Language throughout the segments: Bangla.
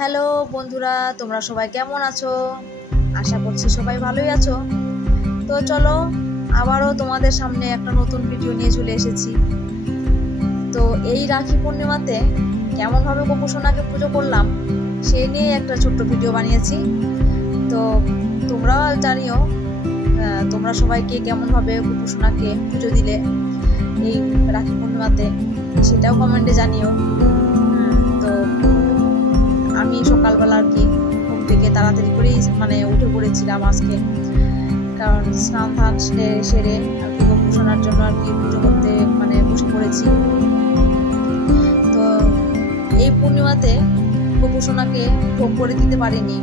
হ্যালো বন্ধুরা, তোমরা সবাই কেমন আছো? আশা করছি সবাই ভালোই আছো। তো চলো আবারও তোমাদের সামনে একটা নতুন ভিডিও নিয়ে চলে এসেছি। তো এই রাখি পূর্ণিমাতে কেমনভাবে গোপু সোনাকে পুজো করলাম সেই নিয়ে একটা ছোট্ট ভিডিও বানিয়েছি। তো তোমরাও জানিও তোমরা সবাইকে কেমনভাবে গোপু সোনাকে পুজো দিলে এই রাখি পূর্ণিমাতে, সেটাও কমেন্টে জানিও। তো আমি সকালবেলা আর কি ঘুম থেকে তাড়াতাড়ি করেই উঠে পড়েছিলাম আজকে, কারণ স্নান ধান সেরে আর কি গোপু সোনার জন্য আর কি পুজো করতে বসে পড়েছি। তো এই পূর্ণিমাতে গোপু সোনাকে ভোগ করে দিতে পারিনি।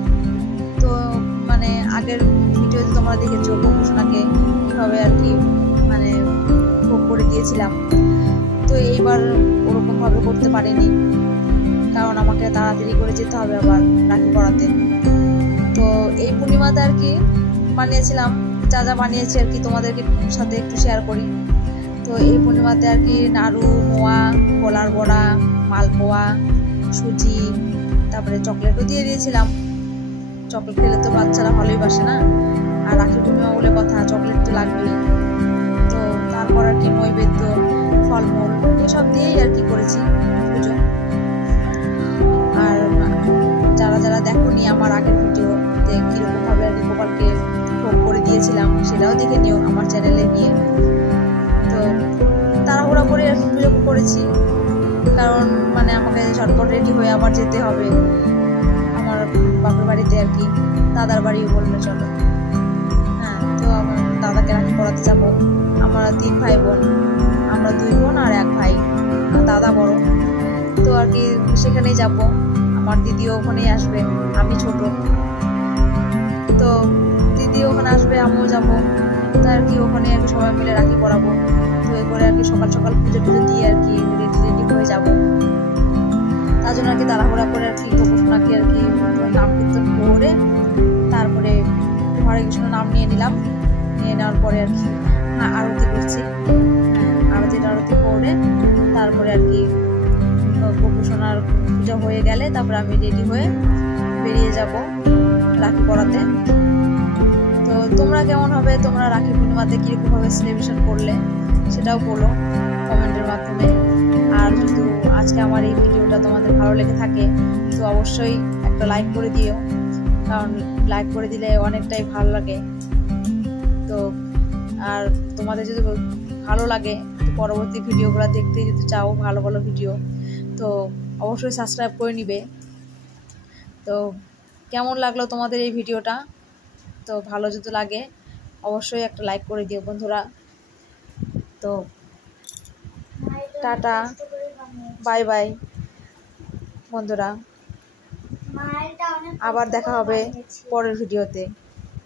তো আগের ভিডিওতে তোমরা দেখেছো গোপু সোনাকে কীভাবে আর কি ভোগ করে দিয়েছিলাম। তো এইবার ওরকমভাবে করতে পারিনি, কারণ আমাকে তাড়াতাড়ি করে যেতে হবে আবার রাখি পড়াতে। তো এই পূর্ণিমাতে আর কি বানিয়েছিলাম, যা যা বানিয়েছি আর কি তোমাদেরকে সাথে একটু শেয়ার করি। তো এই পূর্ণিমাতে আর কি নাড়ু, মোয়া, কলার বড়া, মালপোয়া, সুজি, তারপরে চকলেটও দিয়ে দিয়েছিলাম। চকলেট খেলে তো বাচ্চারা ভালোই বাসে না, আর রাখি পূর্ণিমা বলে কথা, চকলেট তো লাগবেই। তো তারপর আর কি নৈবেদ্য, ফলমূল এসব দিয়েই আর কি করেছি পুজো। আর যারা যারা দেখোনি আমার আগের ভিডিওতে কীরকমভাবে আর কি গোপালকে ভোগ করে দিয়েছিলাম, সেটাও দেখে নিও আমার চ্যানেলে গিয়ে। তো তাড়াহুড়া করে আর কি পুজো করেছি, কারণ আমাকে ঝটপট রেডি হয়ে আবার যেতে হবে আমার বাপের বাড়িতে আর কি, দাদার বাড়িও বলবে চলো। তো আমার দাদাকে রাখি পড়াতে যাবো। আমরা 3 ভাই বোন, আমরা 2 বোন আর 1 ভাই, দাদা বড়। তো আর কি সেখানেই যাব, আমার দিদিও ওখানেই আসবে, আমি ছোট। তো দিদিও ওখানে আসবে, আমিও যাবো। তো আর কি ওখানে আর কি সবাই মিলে রাখি পড়াবো। তো এ করে আর কি সকাল সকাল পুজো টুজো দিয়ে আর কি রেডি হয়ে যাবো। তার জন্য আর কি তাড়াহুড়া করে আর কি গোপু সোনাকে আর কি নাম কীর্তন করে তারপরে হরে কৃষ্ণ নাম নিয়ে নিলাম। নিয়ে নেওয়ার পরে আর কি আরতি করছি। আরতি করে তারপরে আর কি গোপু সোনার পূজা হয়ে গেলে তারপরে আমি রেডি হয়ে বেরিয়ে যাব রাখি পড়াতে। তো তোমরা কেমন হবে, তোমরা রাখি পূর্ণিমাতে কীরকমভাবে সেলিব্রেশন করলে সেটাও বলো কমেন্টের মাধ্যমে। আর যদি আজকে আমার এই ভিডিওটা তোমাদের ভালো লেগে থাকে তো অবশ্যই একটা লাইক করে দিও, কারণ লাইক করে দিলে অনেকটাই ভালো লাগে। তো আর তোমাদের যদি ভালো লাগে পরবর্তী ভিডিওগুলো দেখতে যদি চাও, ভালো ভালো ভিডিও, তো অবশ্যই সাবস্ক্রাইব করে নিবে। তো কেমন লাগলো তোমাদের এই ভিডিওটা? তো ভালো যদি লাগে অবশ্যই একটা লাইক করে দিও বন্ধুরা। তো টাটা, বাই বাই বন্ধুরা, আবার দেখা হবে পরের ভিডিওতে।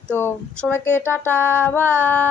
তো সবাইকে টাটা, বাই।